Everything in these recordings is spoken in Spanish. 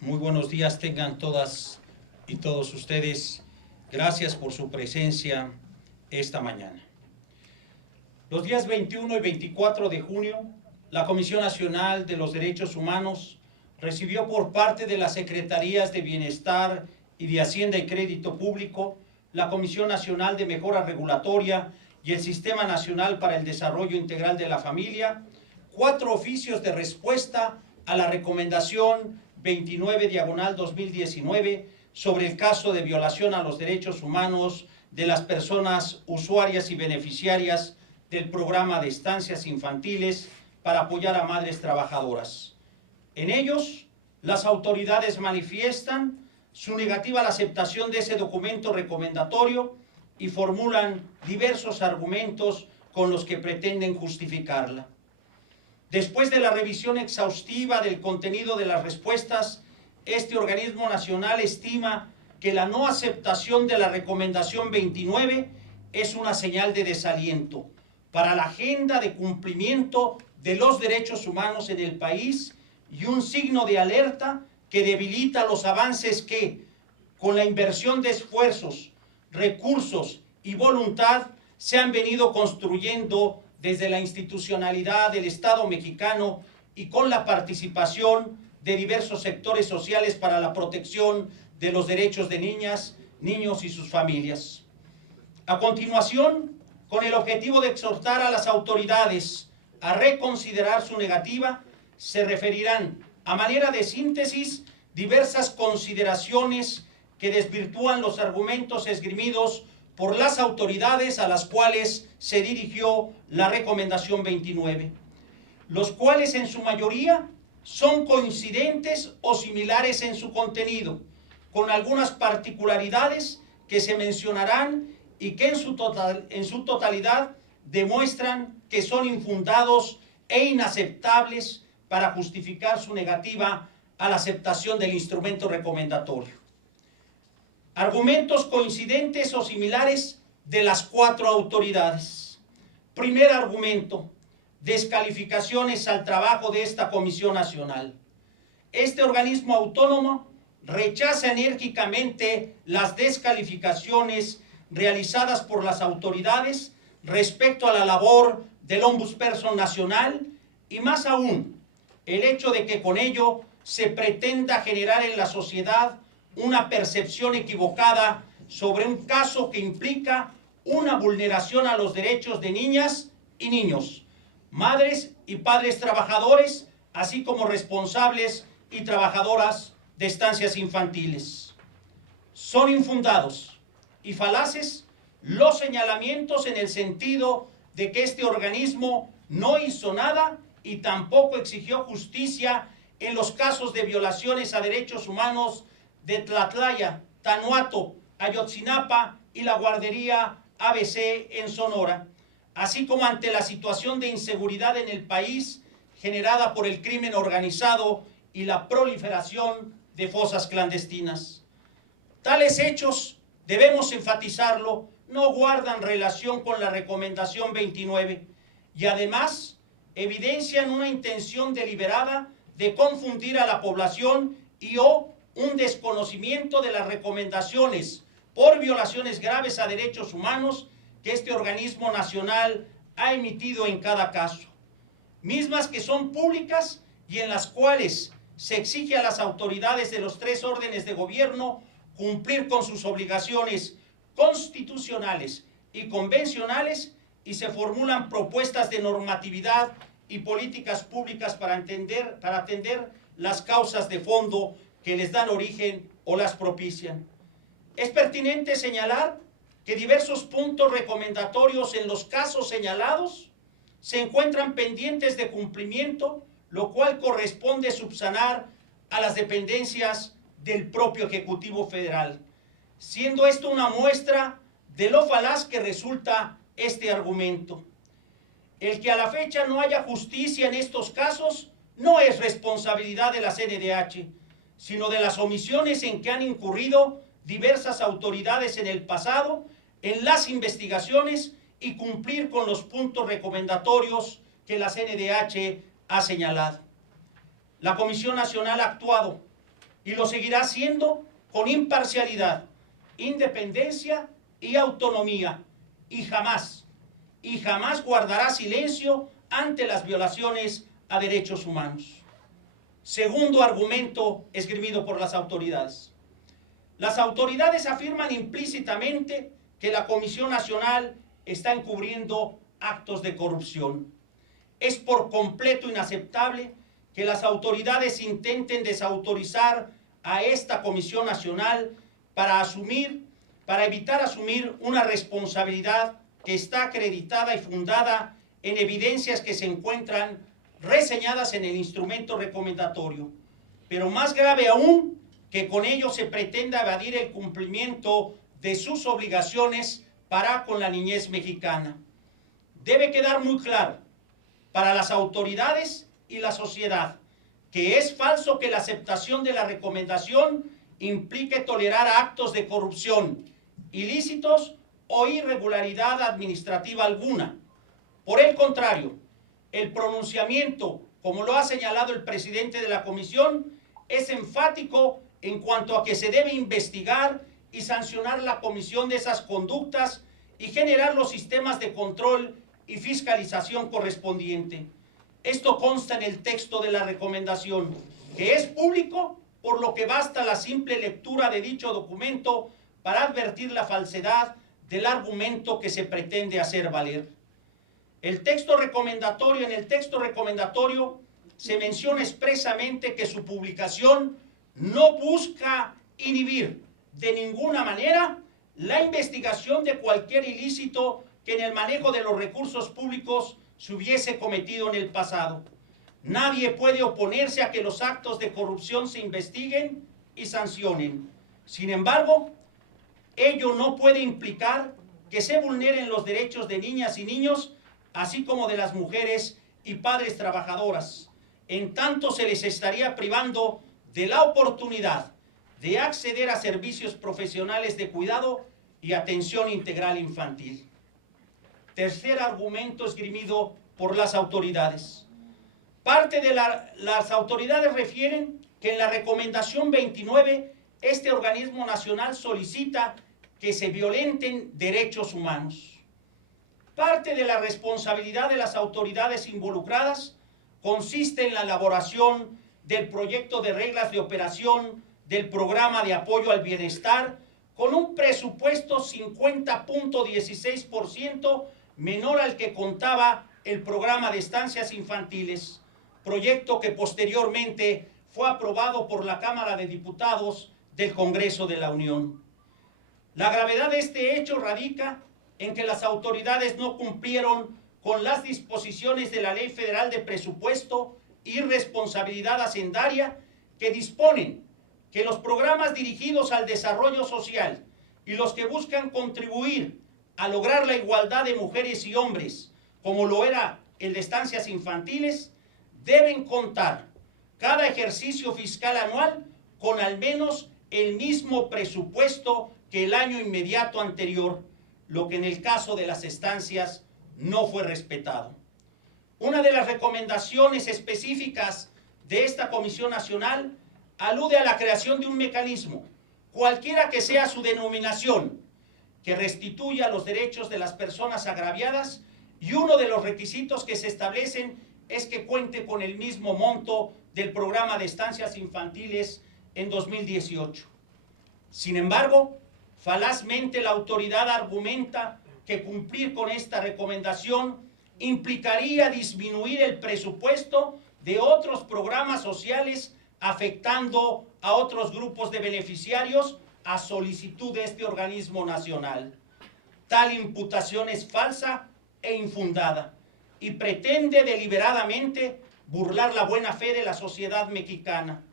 Muy buenos días tengan todas y todos ustedes. Gracias por su presencia esta mañana. Los días 21 y 24 de junio, la Comisión Nacional de los Derechos Humanos recibió por parte de las Secretarías de Bienestar y de Hacienda y Crédito Público, la Comisión Nacional de Mejora Regulatoria y el Sistema Nacional para el Desarrollo Integral de la Familia, 4 oficios de respuesta a la recomendación 29/2019 sobre el caso de violación a los derechos humanos de las personas usuarias y beneficiarias del programa de estancias infantiles para apoyar a madres trabajadoras. En ellos, las autoridades manifiestan su negativa a la aceptación de ese documento recomendatorio y formulan diversos argumentos con los que pretenden justificarla. Después de la revisión exhaustiva del contenido de las respuestas, este organismo nacional estima que la no aceptación de la recomendación 29 es una señal de desaliento para la agenda de cumplimiento de los derechos humanos en el país y un signo de alerta que debilita los avances que, con la inversión de esfuerzos, recursos y voluntad, se han venido construyendo desde la institucionalidad del Estado mexicano y con la participación de diversos sectores sociales para la protección de los derechos de niñas, niños y sus familias. A continuación, con el objetivo de exhortar a las autoridades a reconsiderar su negativa, se referirán, a manera de síntesis, diversas consideraciones que desvirtúan los argumentos esgrimidos por las autoridades a las cuales se dirigió la recomendación 29, los cuales en su mayoría son coincidentes o similares en su contenido, con algunas particularidades que se mencionarán y que en su totalidad demuestran que son infundados e inaceptables para justificar su negativa a la aceptación del instrumento recomendatorio. Argumentos coincidentes o similares de las 4 autoridades. Primer argumento: descalificaciones al trabajo de esta Comisión Nacional. Este organismo autónomo rechaza enérgicamente las descalificaciones realizadas por las autoridades respecto a la labor del Ombudsperson Nacional y más aún el hecho de que con ello se pretenda generar en la sociedad una percepción equivocada sobre un caso que implica una vulneración a los derechos de niñas y niños, madres y padres trabajadores, así como responsables y trabajadoras de estancias infantiles. Son infundados y falaces los señalamientos en el sentido de que este organismo no hizo nada y tampoco exigió justicia en los casos de violaciones a derechos humanos de Tlatlaya, Tanuato, Ayotzinapa y la guardería ABC en Sonora, así como ante la situación de inseguridad en el país generada por el crimen organizado y la proliferación de fosas clandestinas. Tales hechos, debemos enfatizarlo, no guardan relación con la recomendación 29 y además evidencian una intención deliberada de confundir a la población y un desconocimiento de las recomendaciones por violaciones graves a derechos humanos que este organismo nacional ha emitido en cada caso, mismas que son públicas y en las cuales se exige a las autoridades de los 3 órdenes de gobierno cumplir con sus obligaciones constitucionales y convencionales y se formulan propuestas de normatividad y políticas públicas para atender las causas de fondo que les dan origen o las propician. Es pertinente señalar que diversos puntos recomendatorios en los casos señalados se encuentran pendientes de cumplimiento, lo cual corresponde subsanar a las dependencias del propio Ejecutivo Federal, siendo esto una muestra de lo falaz que resulta este argumento. El que a la fecha no haya justicia en estos casos no es responsabilidad de la CNDH, sino de las omisiones en que han incurrido diversas autoridades en el pasado en las investigaciones y cumplir con los puntos recomendatorios que la CNDH ha señalado. La Comisión Nacional ha actuado y lo seguirá haciendo con imparcialidad, independencia y autonomía, y jamás guardará silencio ante las violaciones a derechos humanos. Segundo argumento esgrimido por las autoridades. Las autoridades afirman implícitamente que la Comisión Nacional está encubriendo actos de corrupción. Es por completo inaceptable que las autoridades intenten desautorizar a esta Comisión Nacional para evitar asumir una responsabilidad que está acreditada y fundada en evidencias que se encuentran reseñadas en el instrumento recomendatorio. Pero más grave aún, que con ello se pretenda evadir el cumplimiento de sus obligaciones para con la niñez mexicana. Debe quedar muy claro para las autoridades y la sociedad que es falso que la aceptación de la recomendación implique tolerar actos de corrupción, ilícitos o irregularidad administrativa alguna. Por el contrario, el pronunciamiento, como lo ha señalado el presidente de la comisión, es enfático en cuanto a que se debe investigar y sancionar la comisión de esas conductas y generar los sistemas de control y fiscalización correspondiente. Esto consta en el texto de la recomendación, que es público, por lo que basta la simple lectura de dicho documento para advertir la falsedad del argumento que se pretende hacer valer. En el texto recomendatorio se menciona expresamente que su publicación no busca inhibir de ninguna manera la investigación de cualquier ilícito que en el manejo de los recursos públicos se hubiese cometido en el pasado. Nadie puede oponerse a que los actos de corrupción se investiguen y sancionen. Sin embargo, ello no puede implicar que se vulneren los derechos de niñas y niños, así como de las mujeres y padres trabajadoras, en tanto se les estaría privando de la oportunidad de acceder a servicios profesionales de cuidado y atención integral infantil. Tercer argumento esgrimido por las autoridades. Parte de las autoridades refieren que en la recomendación 29 este organismo nacional solicita que se violenten derechos humanos. Parte de la responsabilidad de las autoridades involucradas consiste en la elaboración del proyecto de reglas de operación del programa de apoyo al bienestar con un presupuesto 50.16% menor al que contaba el programa de estancias infantiles, proyecto que posteriormente fue aprobado por la Cámara de Diputados del Congreso de la Unión. La gravedad de este hecho radica en que las autoridades no cumplieron con las disposiciones de la Ley Federal de Presupuesto y Responsabilidad Hacendaria que disponen que los programas dirigidos al desarrollo social y los que buscan contribuir a lograr la igualdad de mujeres y hombres, como lo era el de estancias infantiles, deben contar cada ejercicio fiscal anual con al menos el mismo presupuesto que el año inmediato anterior, lo que en el caso de las estancias no fue respetado. Una de las recomendaciones específicas de esta Comisión Nacional alude a la creación de un mecanismo, cualquiera que sea su denominación, que restituya los derechos de las personas agraviadas, y uno de los requisitos que se establecen es que cuente con el mismo monto del programa de estancias infantiles en 2018. Sin embargo, falazmente la autoridad argumenta que cumplir con esta recomendación implicaría disminuir el presupuesto de otros programas sociales, afectando a otros grupos de beneficiarios a solicitud de este organismo nacional. Tal imputación es falsa e infundada y pretende deliberadamente burlar la buena fe de la sociedad mexicana,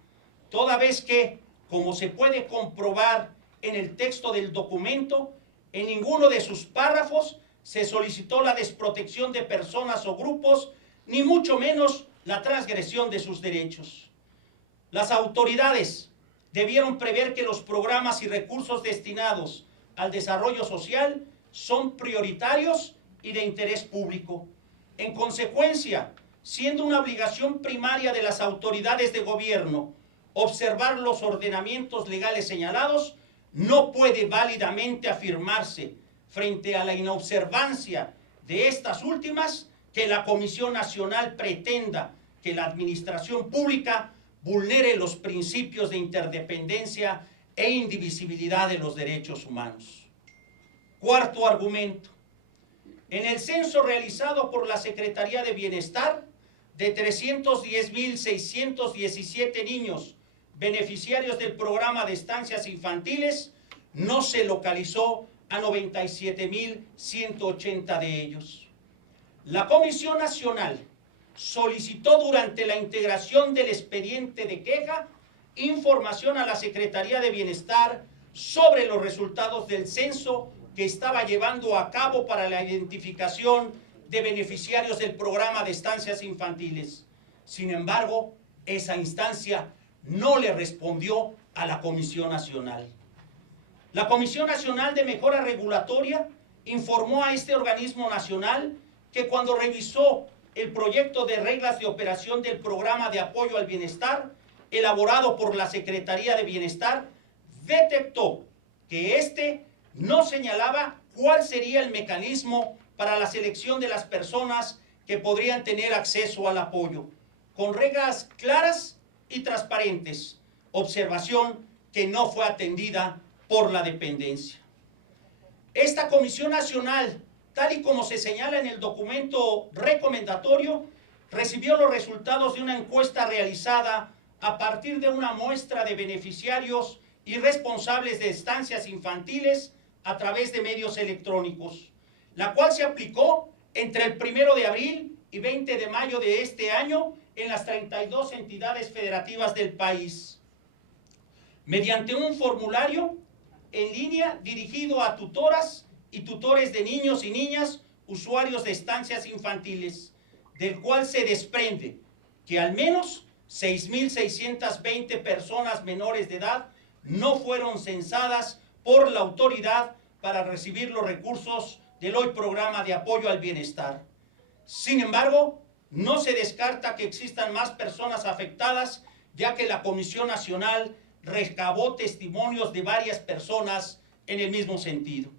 toda vez que, como se puede comprobar en el texto del documento, en ninguno de sus párrafos se solicitó la desprotección de personas o grupos, ni mucho menos la transgresión de sus derechos. Las autoridades debieron prever que los programas y recursos destinados al desarrollo social son prioritarios y de interés público. En consecuencia, siendo una obligación primaria de las autoridades de gobierno observar los ordenamientos legales señalados, no puede válidamente afirmarse frente a la inobservancia de estas últimas que la Comisión Nacional pretenda que la administración pública vulnere los principios de interdependencia e indivisibilidad de los derechos humanos. Cuarto argumento. En el censo realizado por la Secretaría de Bienestar, de 310,617 niños beneficiarios del programa de estancias infantiles, no se localizó a 97,180 de ellos. La Comisión Nacional solicitó durante la integración del expediente de queja información a la Secretaría de Bienestar sobre los resultados del censo que estaba llevando a cabo para la identificación de beneficiarios del programa de estancias infantiles. Sin embargo, esa instancia no le respondió a la Comisión Nacional. La Comisión Nacional de Mejora Regulatoria informó a este organismo nacional que cuando revisó el proyecto de reglas de operación del programa de apoyo al bienestar elaborado por la Secretaría de Bienestar, detectó que éste no señalaba cuál sería el mecanismo para la selección de las personas que podrían tener acceso al apoyo, con reglas claras y transparentes, observación que no fue atendida por la dependencia. Esta Comisión Nacional, tal y como se señala en el documento recomendatorio, recibió los resultados de una encuesta realizada a partir de una muestra de beneficiarios y responsables de estancias infantiles a través de medios electrónicos, la cual se aplicó entre el 1 de abril y 20 de mayo de este año en las 32 entidades federativas del país, mediante un formulario en línea dirigido a tutoras y tutores de niños y niñas usuarios de estancias infantiles, del cual se desprende que al menos 6,620 personas menores de edad no fueron censadas por la autoridad para recibir los recursos del hoy programa de apoyo al bienestar. Sin embargo, no se descarta que existan más personas afectadas, ya que la Comisión Nacional recabó testimonios de varias personas en el mismo sentido.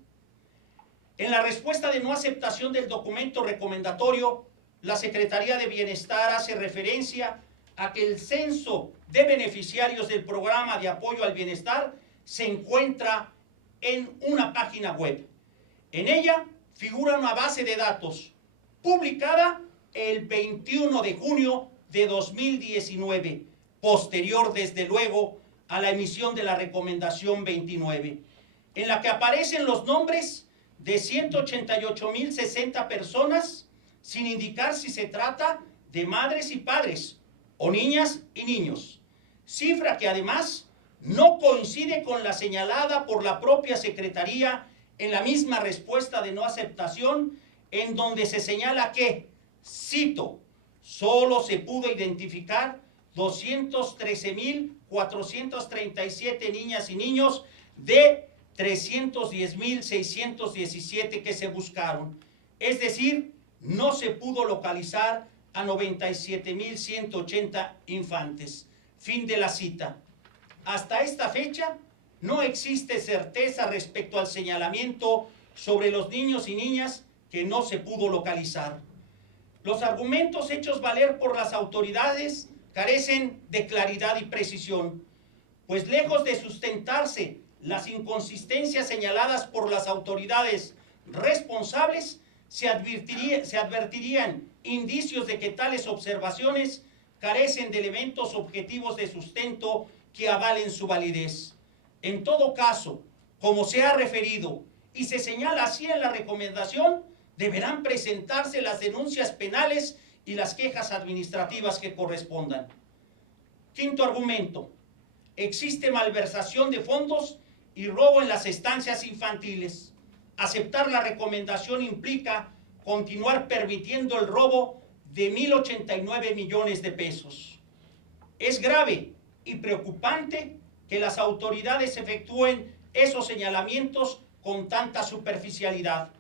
En la respuesta de no aceptación del documento recomendatorio, la Secretaría de Bienestar hace referencia a que el censo de beneficiarios del programa de apoyo al bienestar se encuentra en una página web. En ella figura una base de datos publicada el 21 de junio de 2019, posterior desde luego a la emisión de la recomendación 29, en la que aparecen los nombres de 188,060 personas, sin indicar si se trata de madres y padres o niñas y niños, cifra que además no coincide con la señalada por la propia Secretaría en la misma respuesta de no aceptación, en donde se señala que, cito, solo se pudo identificar 213,437 niñas y niños de 310,617 que se buscaron. Es decir, no se pudo localizar a 97,180 infantes. Fin de la cita. Hasta esta fecha no existe certeza respecto al señalamiento sobre los niños y niñas que no se pudo localizar. Los argumentos hechos valer por las autoridades carecen de claridad y precisión, pues lejos de sustentarse las inconsistencias señaladas por las autoridades responsables, se advertirían indicios de que tales observaciones carecen de elementos objetivos de sustento que avalen su validez. En todo caso, como se ha referido y se señala así en la recomendación, deberán presentarse las denuncias penales y las quejas administrativas que correspondan. Quinto argumento: existe malversación de fondos y robo en las estancias infantiles. Aceptar la recomendación implica continuar permitiendo el robo de 1,089 millones de pesos. Es grave y preocupante que las autoridades efectúen esos señalamientos con tanta superficialidad,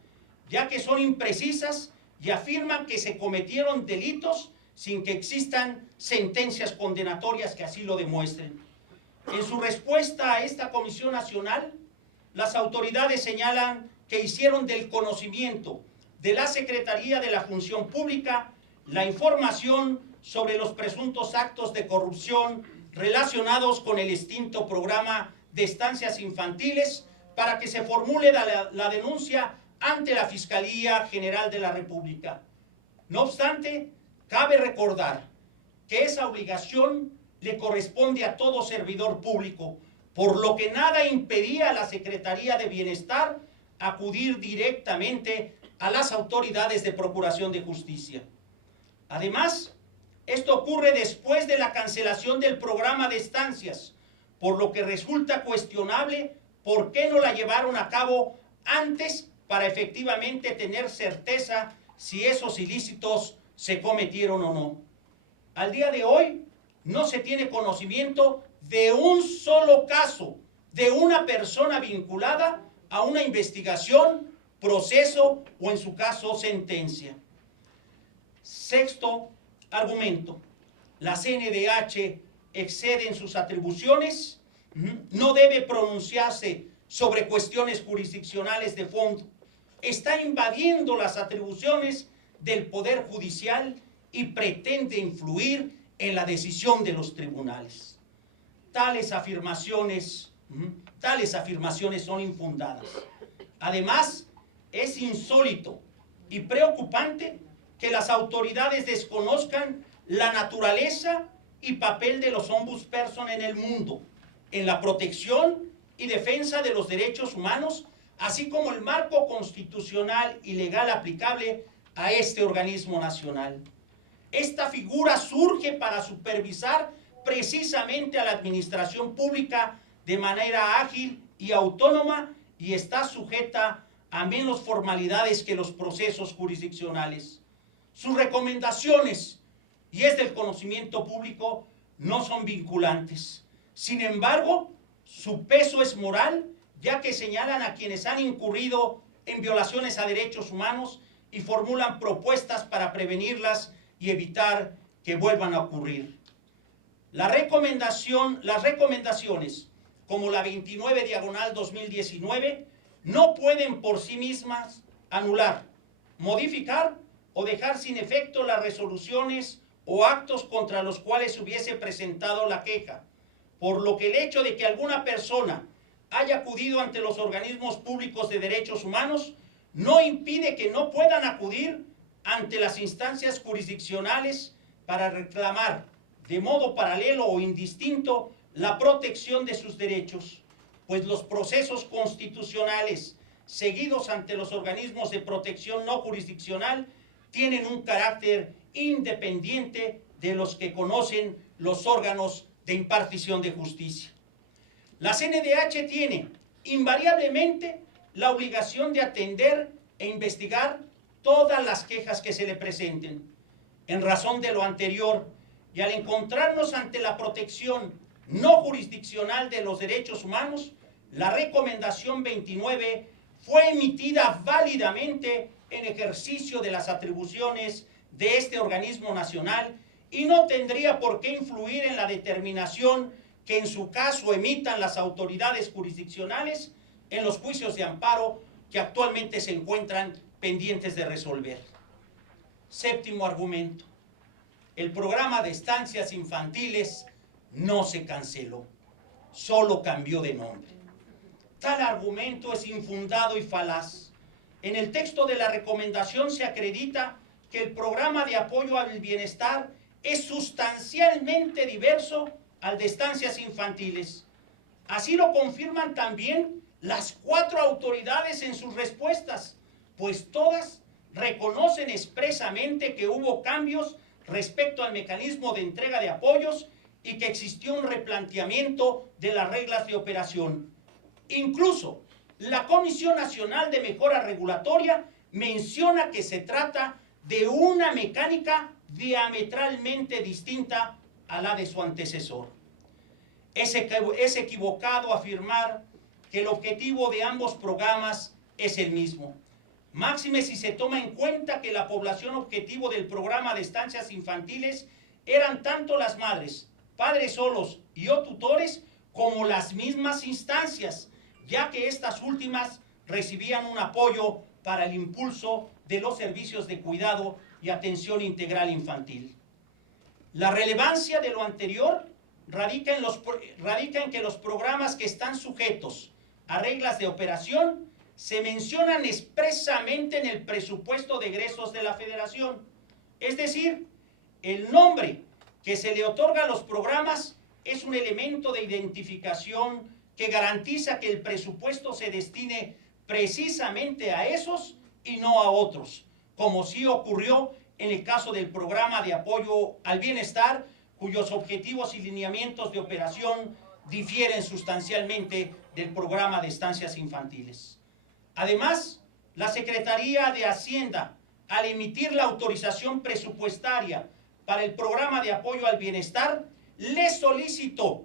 ya que son imprecisas y afirman que se cometieron delitos sin que existan sentencias condenatorias que así lo demuestren. En su respuesta a esta Comisión Nacional, las autoridades señalan que hicieron del conocimiento de la Secretaría de la Función Pública la información sobre los presuntos actos de corrupción relacionados con el extinto programa de estancias infantiles para que se formule la denuncia ante la Fiscalía General de la República. No obstante, cabe recordar que esa obligación le corresponde a todo servidor público, por lo que nada impedía a la Secretaría de Bienestar acudir directamente a las autoridades de Procuración de Justicia. Además, esto ocurre después de la cancelación del programa de estancias, por lo que resulta cuestionable por qué no la llevaron a cabo antes para efectivamente tener certeza si esos ilícitos se cometieron o no. Al día de hoy no se tiene conocimiento de un solo caso de una persona vinculada a una investigación, proceso o en su caso sentencia. Sexto argumento, la CNDH excede en sus atribuciones, no debe pronunciarse sobre cuestiones jurisdiccionales de fondo, está invadiendo las atribuciones del Poder Judicial y pretende influir en la decisión de los tribunales. Tales afirmaciones son infundadas. Además, es insólito y preocupante que las autoridades desconozcan la naturaleza y papel de los ombudsperson en el mundo, en la protección y defensa de los derechos humanos, así como el marco constitucional y legal aplicable a este organismo nacional. Esta figura surge para supervisar precisamente a la administración pública de manera ágil y autónoma y está sujeta a menos formalidades que los procesos jurisdiccionales. Sus recomendaciones, y es del conocimiento público, no son vinculantes. Sin embargo, su peso es moral, ya que señalan a quienes han incurrido en violaciones a derechos humanos y formulan propuestas para prevenirlas y evitar que vuelvan a ocurrir. Las recomendaciones, como la 29/2019, no pueden por sí mismas anular, modificar o dejar sin efecto las resoluciones o actos contra los cuales se hubiese presentado la queja, por lo que el hecho de que alguna persona haya acudido ante los organismos públicos de derechos humanos no impide que no puedan acudir ante las instancias jurisdiccionales para reclamar de modo paralelo o indistinto la protección de sus derechos, pues los procesos constitucionales seguidos ante los organismos de protección no jurisdiccional tienen un carácter independiente de los que conocen los órganos de impartición de justicia. La CNDH tiene invariablemente la obligación de atender e investigar todas las quejas que se le presenten. En razón de lo anterior, y al encontrarnos ante la protección no jurisdiccional de los derechos humanos, la recomendación 29 fue emitida válidamente en ejercicio de las atribuciones de este organismo nacional y no tendría por qué influir en la determinación que en su caso emitan las autoridades jurisdiccionales en los juicios de amparo que actualmente se encuentran pendientes de resolver. Séptimo argumento. El programa de estancias infantiles no se canceló, solo cambió de nombre. Tal argumento es infundado y falaz. En el texto de la recomendación se acredita que el programa de apoyo al bienestar es sustancialmente diverso al de estancias infantiles. Así lo confirman también las 4 autoridades en sus respuestas, pues todas reconocen expresamente que hubo cambios respecto al mecanismo de entrega de apoyos y que existió un replanteamiento de las reglas de operación. Incluso la Comisión Nacional de Mejora Regulatoria menciona que se trata de una mecánica diametralmente distinta a la de su antecesor. Es equivocado afirmar que el objetivo de ambos programas es el mismo. Máxime si se toma en cuenta que la población objetivo del programa de estancias infantiles eran tanto las madres, padres solos y o tutores como las mismas instancias, ya que estas últimas recibían un apoyo para el impulso de los servicios de cuidado y atención integral infantil. La relevancia de lo anterior radica en que los programas que están sujetos a reglas de operación se mencionan expresamente en el presupuesto de egresos de la Federación. Es decir, el nombre que se le otorga a los programas es un elemento de identificación que garantiza que el presupuesto se destine precisamente a esos y no a otros, como sí ocurrió en el caso del programa de apoyo al bienestar, cuyos objetivos y lineamientos de operación difieren sustancialmente del programa de estancias infantiles. Además, la Secretaría de Hacienda, al emitir la autorización presupuestaria para el programa de apoyo al bienestar, le solicitó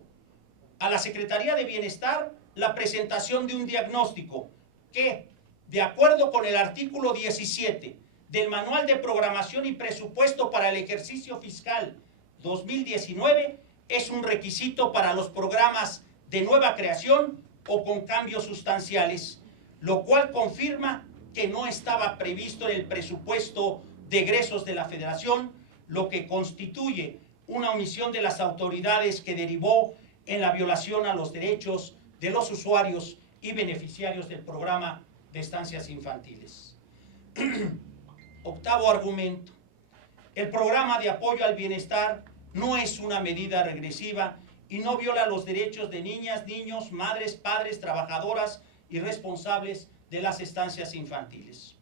a la Secretaría de Bienestar la presentación de un diagnóstico que, de acuerdo con el artículo 17 del Manual de Programación y Presupuesto para el Ejercicio Fiscal 2019, es un requisito para los programas de nueva creación o con cambios sustanciales, lo cual confirma que no estaba previsto en el presupuesto de egresos de la Federación, lo que constituye una omisión de las autoridades que derivó en la violación a los derechos de los usuarios y beneficiarios del programa de estancias infantiles. Octavo argumento: el programa de apoyo al bienestar no es una medida regresiva y no viola los derechos de niñas, niños, madres, padres, trabajadoras y responsables de las estancias infantiles.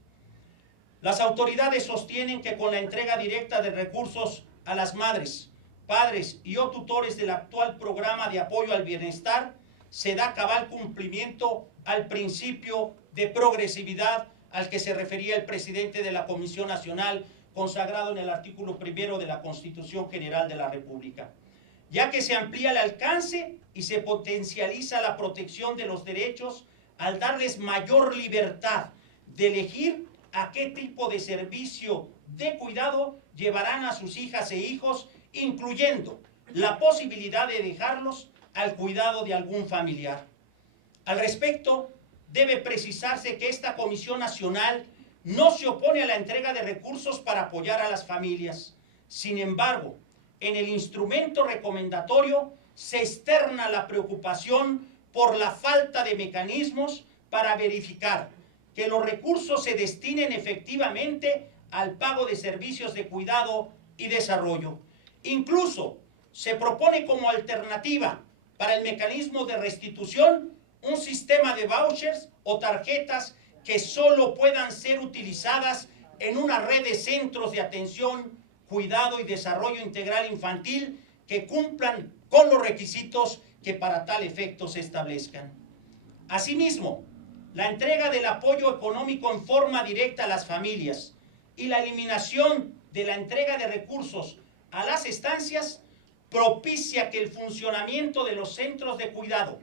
Las autoridades sostienen que con la entrega directa de recursos a las madres, padres y o tutores del actual programa de apoyo al bienestar, se da cabal cumplimiento al principio de progresividad al que se refería el presidente de la Comisión Nacional, consagrado en el artículo 1 de la Constitución General de la República, ya que se amplía el alcance y se potencializa la protección de los derechos al darles mayor libertad de elegir a qué tipo de servicio de cuidado llevarán a sus hijas e hijos, incluyendo la posibilidad de dejarlos al cuidado de algún familiar. Al respecto, debe precisarse que esta Comisión Nacional no se opone a la entrega de recursos para apoyar a las familias. Sin embargo, en el instrumento recomendatorio se externa la preocupación por la falta de mecanismos para verificar que los recursos se destinen efectivamente al pago de servicios de cuidado y desarrollo. Incluso se propone como alternativa para el mecanismo de restitución un sistema de vouchers o tarjetas que solo puedan ser utilizadas en una red de centros de atención, cuidado y desarrollo integral infantil que cumplan con los requisitos que para tal efecto se establezcan. Asimismo, la entrega del apoyo económico en forma directa a las familias y la eliminación de la entrega de recursos a las estancias propicia que el funcionamiento de los centros de cuidado,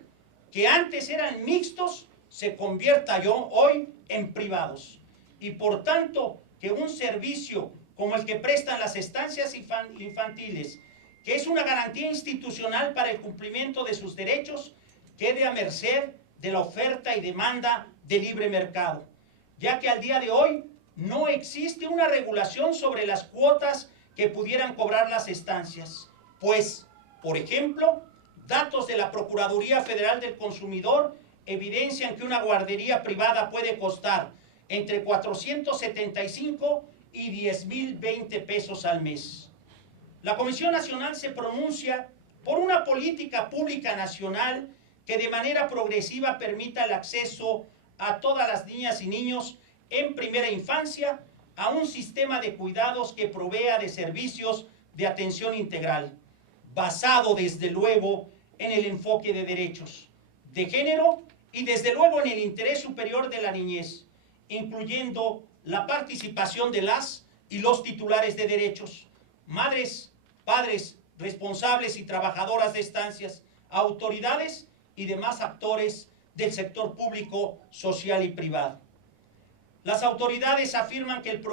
que antes eran mixtos, se convierta hoy en privados, y por tanto que un servicio como el que prestan las estancias infantiles, que es una garantía institucional para el cumplimiento de sus derechos, quede a merced de la oferta y demanda de libre mercado, ya que al día de hoy no existe una regulación sobre las cuotas que pudieran cobrar las estancias, pues, por ejemplo, datos de la Procuraduría Federal del Consumidor evidencian que una guardería privada puede costar entre 475 y 10,020 pesos al mes. La Comisión Nacional se pronuncia por una política pública nacional que de manera progresiva permita el acceso a todas las niñas y niños en primera infancia a un sistema de cuidados que provea de servicios de atención integral, basado desde luego en el enfoque de derechos, de género y desde luego en el interés superior de la niñez, incluyendo la participación de las y los titulares de derechos, madres, padres, responsables y trabajadoras de estancias, autoridades y demás actores del sector público, social y privado. Las autoridades afirman que el